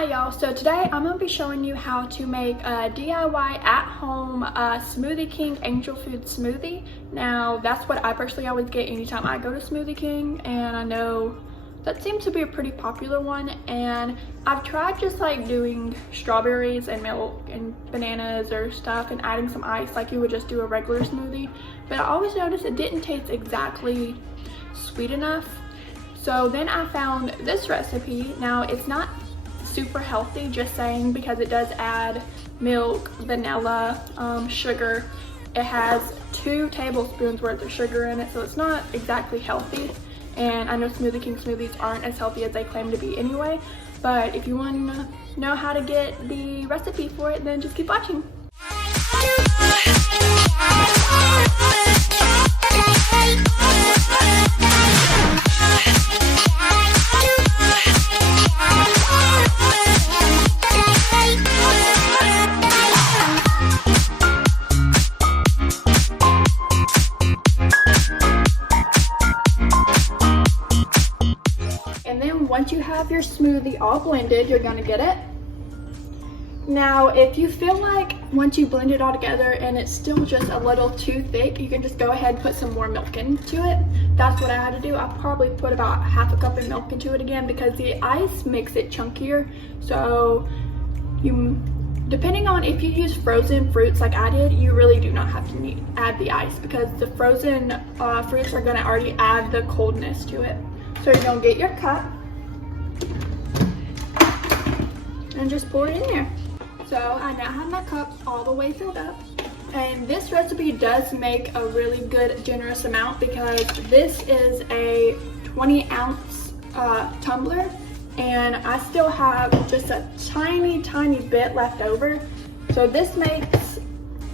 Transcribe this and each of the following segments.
Hi y'all, so today I'm going to be showing you how to make a DIY at-home Smoothie King angel food smoothie. Now that's what I personally always get anytime I go to Smoothie King, and I know that seems to be a pretty popular one, and I've tried just like doing strawberries and milk and bananas or stuff and adding some ice like you would just do a regular smoothie, but I always noticed it didn't taste exactly sweet enough. So then I found this recipe. Now it's not super healthy, just saying, because it does add milk, vanilla, sugar. It has 2 tablespoons worth of sugar in it, so it's not exactly healthy. And I know Smoothie King smoothies aren't as healthy as they claim to be anyway, but if you want to know how to get the recipe for it, then just keep watching. Once you have your smoothie all blended, you're gonna get it. Now, if you feel like once you blend it all together and it's still just a little too thick, you can just go ahead and put some more milk into it. That's what I had to do. I probably put about half a cup of milk into it again because the ice makes it chunkier. So depending on if you use frozen fruits like I did, you really do not have to add the ice because the frozen fruits are gonna already add the coldness to it. So you're gonna get your cup and just pour it in there. So I now have my cup all the way filled up, and this recipe does make a really good generous amount because this is a 20-ounce tumbler, and I still have just a tiny bit left over. So this makes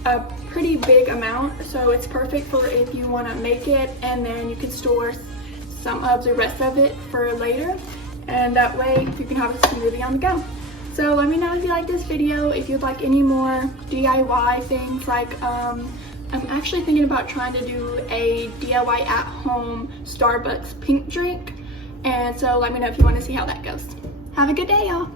a pretty big amount, so it's perfect for if you want to make it and then you can store some of the rest of it for later, and that way you can have a smoothie on the go. So let me know if you like this video, if you'd like any more DIY things. Like I'm actually thinking about trying to do a DIY at-home Starbucks pink drink, and so let me know if you want to see how that goes. Have a good day, y'all.